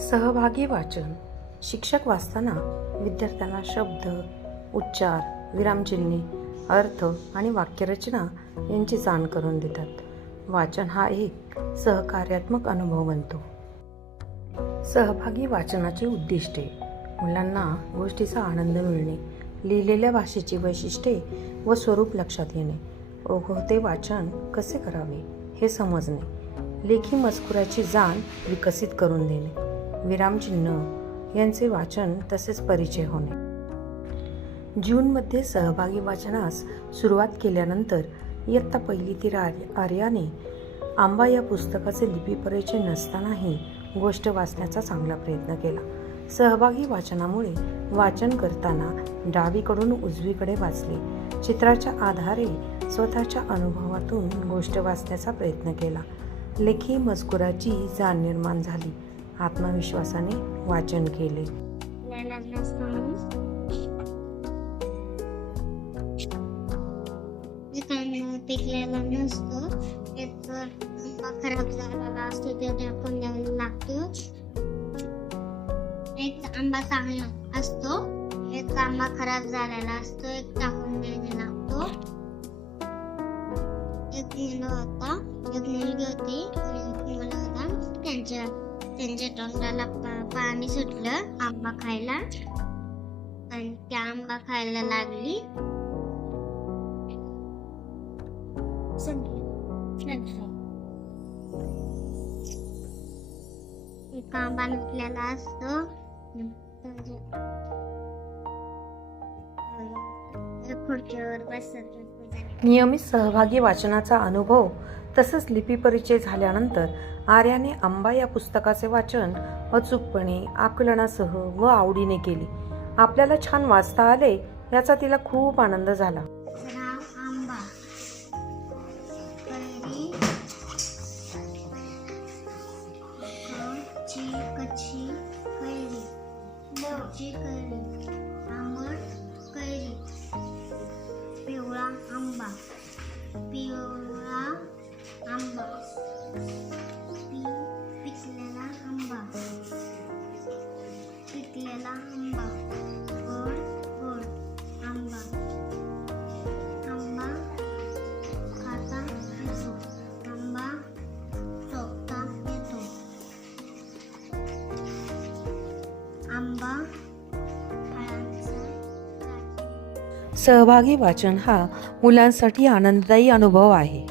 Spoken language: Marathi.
सहभागी वाचन शिक्षक वाचताना विद्यार्थ्यांना शब्द उच्चार विरामचिन्हे अर्थ आणि वाक्यरचना यांची जाण करून देतात. वाचन हा एक सहकार्यात्मक अनुभव बनतो. सहभागी वाचनाची उद्दिष्टे मुलांना गोष्टीचा आनंद मिळणे लिहिलेल्या भाषेची वैशिष्ट्ये व स्वरूप लक्षात येणे ओघवते वाचन कसे करावे हे समजणे लेखी मजकुराची जाण विकसित करून देणे. विरामचिन्ह यांचे वाचन तसेच परिचय होणे. जूनमध्ये सहभागी वाचनास सुरुवात केल्यानंतर इयत्ता पहिलीतील आर्य आर्याने आंबा या पुस्तकाचे लिपी परिचय नसतानाही गोष्ट वाचण्याचा चांगला प्रयत्न केला. सहभागी वाचनामुळे वाचन करताना डावीकडून उजवीकडे वाचले. चित्राच्या आधारे स्वतःच्या अनुभवातून गोष्ट वाचण्याचा प्रयत्न केला. लेखी मजकुराची जाण निर्माण झाली. आत्मविश्वासाने वाचन केले. जिथं पिकलेला नसतो खराब झालेला असतो ते टाकून द्यायला लागतो. एक आंबा चांगला असतो एक आंबा खराब झालेला असतो एक टाकून द्यायला लागतो. एक मुलं होता एक मुलगी होती मुलगा होता त्यांच्या त्यांच्या तोंडाला पाणी सुटलं आंबा खायला. आणि त्या आंबा खायला लागली. एक आंबा नटलेला असतो. खुर्चीवर बसत. नियमित सहभागी वाचनाचा अनुभव तसंच लिपी परिचय झाल्यानंतर आर्याने आंबा या पुस्तकाचे वाचन अचूकपणे आकलनासह व आवडीने केले. आपल्याला छान वाचता आले याचा तिला खूप आनंद झाला. पिवळा आंबा. पिवळा आंबा. पी पिकलेला आंबा. पिकलेला आंबा. गोड गोड आंबा. आंबा खाता येतो. आंबा चोपता येतो. आंबा सहभागी वाचन हा मुलांसाठी आनंददायी अनुभव आहे.